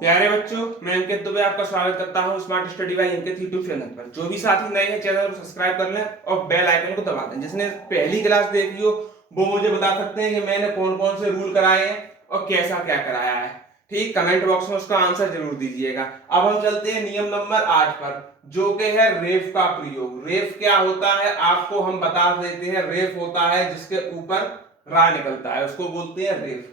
प्यारे बच्चों, मैं अंकित दुबे आपका स्वागत करता हूं स्मार्ट स्टडी बाय अंकित यूट्यूब चैनल पर। जो भी साथी नए हैं चैनल को सब्सक्राइब कर लें और बेल आइकन को दबा दें। जिसने पहली क्लास देखी हो वो मुझे बता सकते हैं कि मैंने कौन कौन से रूल कराए हैं और कैसा क्या कराया है। ठीक, कमेंट बॉक्स में उसका आंसर जरूर दीजिएगा। अब हम चलते हैं नियम नंबर 8 पर, जो कि है रेफ का प्रयोग। रेफ क्या होता है आपको हम बता देते हैं। रेफ होता है जिसके ऊपर रा निकलता है, उसको बोलते हैं रेफ।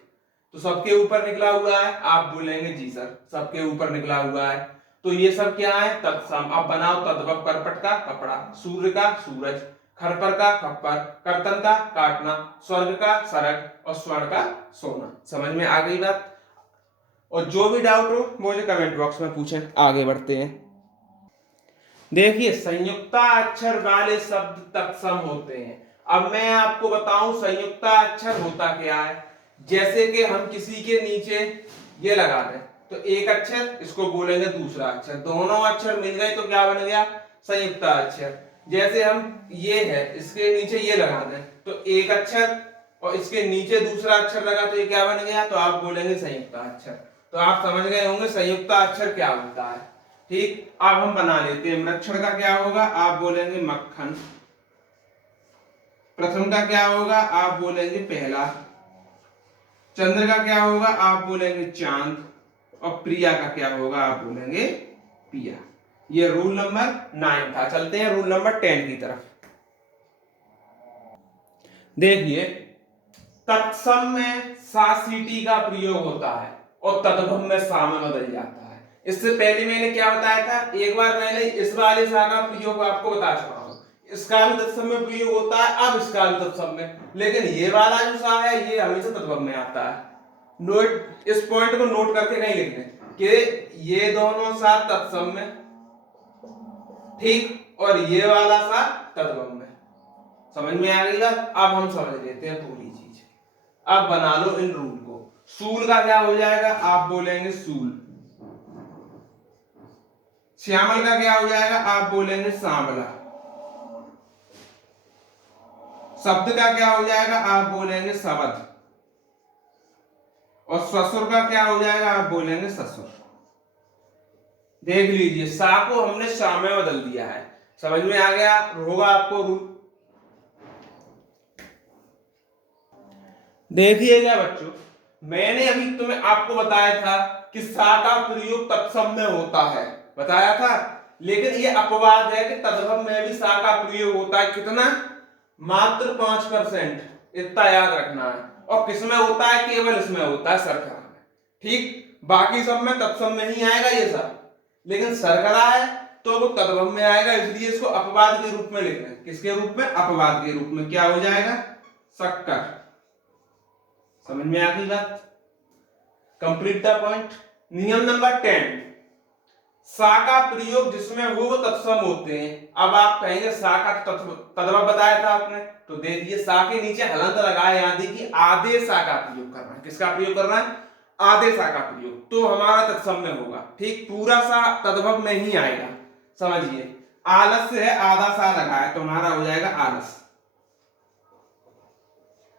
तो सबके ऊपर निकला हुआ है, आप बोलेंगे जी सर सबके ऊपर निकला हुआ है। तो ये सब क्या है? तत्सम। अब बनाओ तद्भव करपट का कपड़ा, सूर्य का सूरज, खरपर का खप्पर, कर्तन का काटना, स्वर्ग का सरग और स्वर्ण का सोना। समझ में आ गई बात? और जो भी डाउट हो मुझे कमेंट बॉक्स में पूछें। आगे बढ़ते हैं। देखिए, संयुक्ता अक्षर वाले शब्द तत्सम होते हैं। अब मैं आपको बताऊं संयुक्ता अक्षर होता क्या है। जैसे कि हम किसी के नीचे ये लगा दें तो एक अक्षर, इसको बोलेंगे दूसरा अक्षर, दोनों अक्षर मिल गए तो क्या बन गया? संयुक्ता अक्षर। जैसे हम ये है इसके नीचे ये लगा दें तो एक अक्षर और इसके नीचे दूसरा अक्षर लगा तो ये क्या बन गया? तो आप बोलेंगे संयुक्ता अक्षर। तो आप समझ गए होंगे संयुक्ता अक्षर क्या होता है। ठीक, अब हम बना लेते हैं। मृक्षण का क्या होगा? आप बोलेंगे मक्खन। प्रथम का क्या होगा? आप बोलेंगे पहला। चंद्र का क्या होगा? आप बोलेंगे चांद। और प्रिया का क्या होगा? आप बोलेंगे पिया। ये रूल नंबर 9 था। चलते हैं रूल नंबर 10 की तरफ। देखिए, तत्सम में सा सीटी का प्रयोग होता है और तद्भव में सा में बदल जाता है। इससे पहले मैंने क्या बताया था? एक बार मैंने इस वाले सा का प्रयोग आपको बता चुका हूं। इसका भी तत्सम में प्रयोग होता है, अब इसका भी तत्सम में। लेकिन ये वाला जो सा है ये हमेशा तद्भव में आता है। नोट, इस पॉइंट को नोट करके कहीं लिख दें कि ये दोनों सा तत्सम में, ठीक, और ये वाला सा तद्भव में। समझ में आ गई बात? अब हम समझ लेते हैं पूरी चीज। अब बना लो इन रूल को। सूल का क्या हो जाएगा? आप बोलेंगे सूल। श्यामल का क्या हो जाएगा? आप बोलेंगे सांवला। शब्द का क्या हो जाएगा? आप बोलेंगे शब्द। और ससुर का क्या हो जाएगा? आप बोलेंगे ससुर। देख लीजिए, सा को हमने सा में बदल दिया है। समझ में आ गया होगा आपको रूल। देखिएगा बच्चों, मैंने अभी तुम्हें आपको बताया था कि सा का प्रयोग तत्सम में होता है, बताया था। लेकिन ये अपवाद है कि तद्भव में भी सा का प्रयोग होता है। कितना? मात्र 5%। इतना याद रखना है। और किसमें होता है? केवल इसमें होता है, सरकरा में। ठीक, बाकी सब में तत्सम में ही आएगा ये सब। लेकिन सरकरा है तो वो तद्भव में आएगा, इसलिए इसको अपवाद के रूप में लिख रहे हैं। किसके रूप में? अपवाद के रूप में। क्या हो जाएगा? शक्कर। समझ में आ गई बात? Complete the point. नियम नंबर 10, सा का प्रयोग जिसमें हो वो तत्सम होते हैं। अब आप कहेंगे सा का तद्भव बताया था आपने, तो देखिए सा के नीचे हलंत लगाए, याद कि आधे सा का प्रयोग कर रहा है। किसका प्रयोग कर रहा है? आधे सा का प्रयोग। तो हमारा तत्सम में होगा। ठीक, पूरा सा तद्भव में ही आएगा। समझिए, आलस्य है, आधा सा लगा है तो हमारा हो जाएगा आलस।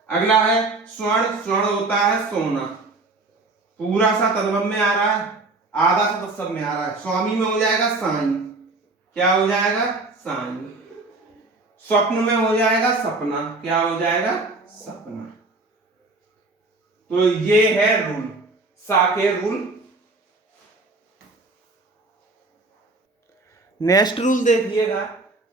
अगला है स्वर्ण। स्वर्ण होता है सोना। पूरा सा तद्भव में आ रहा है, आधा सा तत्सम में आ रहा है। स्वामी में हो जाएगा साई। क्या हो जाएगा? साई। स्वप्न में हो जाएगा सपना। क्या हो जाएगा? सपना। तो ये है रूल, सा के रूल। नेक्स्ट रूल देखिएगा,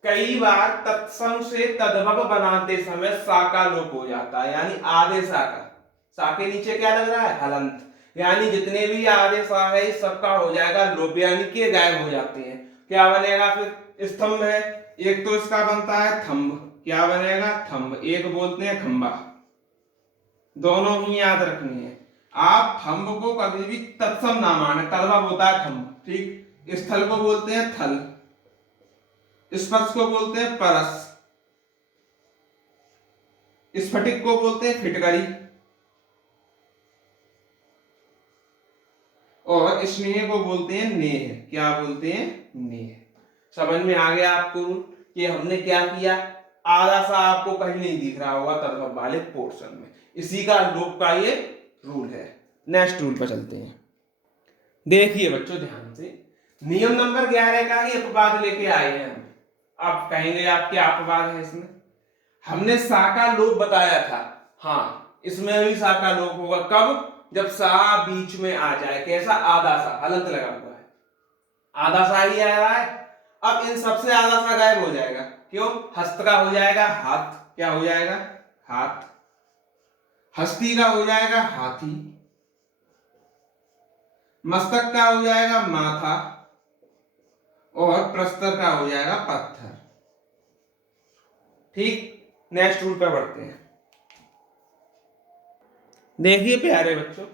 कई बार तत्सम से तद्भव बनाते समय सा का लोप हो जाता है, यानी आधे सा का। सा के नीचे क्या लग रहा है? हलंत। यानी जितने भी आधे सा है सबका हो जाएगा लोप, यानी के गायब हो जाते हैं। क्या बनेगा फिर? स्तंभ है, एक तो इसका बनता है थंब। क्या बनेगा? थंब। एक बोलते हैं खंबा। दोनों ही याद रखनी है। आप थंब को कभी भी तत्सम ना माने, तद्भव होता है थंब। ठीक, स्थल को बोलते हैं थल, स्पर्श को बोलते हैं परस, स्फटिक को बोलते हैं फिटकरी, और स्नेह को बोलते हैं नेह। क्या बोलते हैं? नेह। समझ में आ गया आपको कि हमने क्या किया? आधा सा आपको कहीं नहीं दिख रहा होगा तद्भव वाले पोर्शन में, इसी का लोप का ये रूल है। नेक्स्ट रूल पर चलते हैं। देखिए बच्चों ध्यान से, नियम नंबर 11 का ही अपवाद लेके आए हैं हम। आप कहेंगे आप क्या अपवाद है इसमें? हमने सा का लोप बताया था, हाँ इसमें भी सा का लोप होगा। कब? जब सा बीच में आ जाए। कैसा? आधा सा, हलंत लगा हुआ है, आधा सा ही आ रहा है। अब इन सबसे आधा सा गायब हो जाएगा। क्यों? हस्त का हो जाएगा हाथ। क्या हो जाएगा? हाथ। हस्ती का हो जाएगा हाथी। मस्तक का हो जाएगा माथा। और प्रस्तर का हो जाएगा पत्थर। ठीक, नेक्स्ट रूल पर बढ़ते हैं। देखिए प्यारे बच्चों,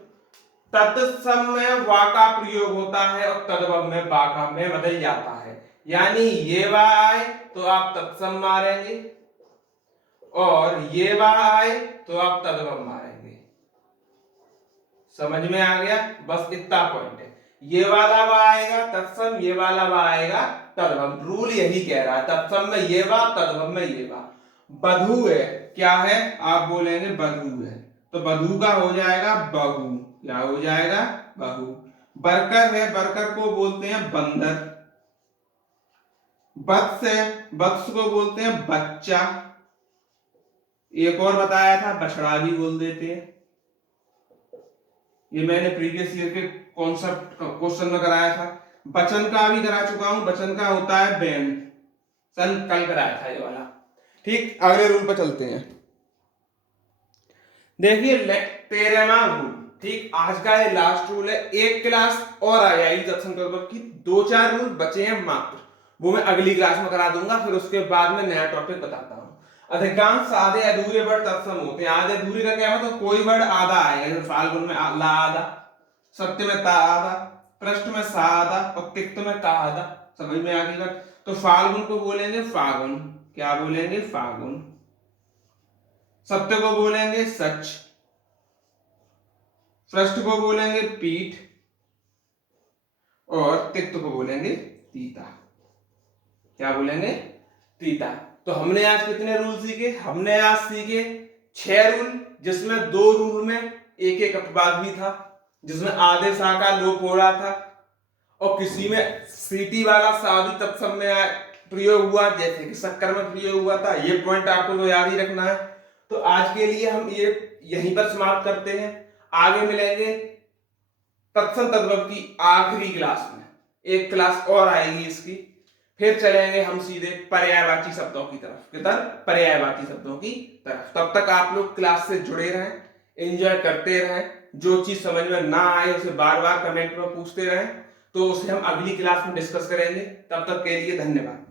तत्सम में वा का प्रयोग होता है और तद्भव में बा का में बदल जाता है। यानी ये वा आए तो आप तत्सम मारेंगे, और ये वा आए तो आप तद्भव मारेंगे। समझ में आ गया? बस इतना पॉइंट है। ये वाला वा आएगा तत्सम, ये वाला वा आएगा तद्भव। रूल यही कह रहा है, तत्सम में ये वा, तद्भव में ये वा। बधू है, क्या है? आप बोलेंगे बधू है, तो बधू का हो जाएगा बहू। क्या हो जाएगा? बहू। बरकर है, बरकर को बोलते हैं बंदर। वत्स है, वत्स को बोलते हैं बच्चा। एक और बताया था, बछड़ा भी बोल देते हैं। ये मैंने प्रीवियस ईयर के कॉन्सेप्ट क्वेश्चन में कराया था। वचन का भी करा चुका हूं, वचन का होता है बैंड। कल कराया था ये वाला। ठीक, अगले रूल पर चलते हैं। देखिए 13वां रूल। ठीक, आज का ये लास्ट रूल है। एक क्लास और आ जाएगी तत्सम तद्भव की, 2-4 रूल बचे हैं मात्र, वो मैं अगली क्लास में करा दूंगा। फिर उसके बाद में नया टॉपिक बताता हूं। अधिकांश आधे अधूरे वर्ड तत्सम होते हैं। आधे अधूरे का क्या मतलब? कोई वर्ड आधा आएगा, जैसे फाल्गुन में ला आधा, सत्य में ता आधा, पृष्ठ में सा आधा और तिक्त में का आधा। समझ में आ गई बात? तो फाल्गुन को बोलेंगे फागुन। क्या बोलेंगे? फागुन। सत्य को बोलेंगे सच। पृष्ठ को बोलेंगे पीठ। और तिक्त को बोलेंगे तीता। क्या बोलेंगे? तीता। तो हमने आज कितने रूल सीखे? हमने आज सीखे 6 रूल, जिसमें 2 रूल में एक एक अपवाद भी था, जिसमें आधे सा का लोप हो रहा था, और किसी में सीटी वाला सा भी तत्सम में प्रयोग हुआ, जैसे कि शक्कर में प्रयोग हुआ था। ये पॉइंट आपको तो याद ही रखना है। तो आज के लिए हम ये यहीं पर समाप्त करते हैं। आगे मिलेंगे तत्सम तद्भव की आखिरी क्लास में। एक क्लास और आएगी इसकी, फिर चलेंगे हम सीधे पर्यायवाची शब्दों की तरफ। किधर? पर्यायवाची शब्दों की तरफ। तब तक आप लोग क्लास से जुड़े रहें, एंजॉय करते रहें। जो चीज समझ में ना आए उसे बार बार कमेंट में पूछते रहें, तो उसे हम अगली क्लास में डिस्कस करेंगे। तब तक के लिए धन्यवाद।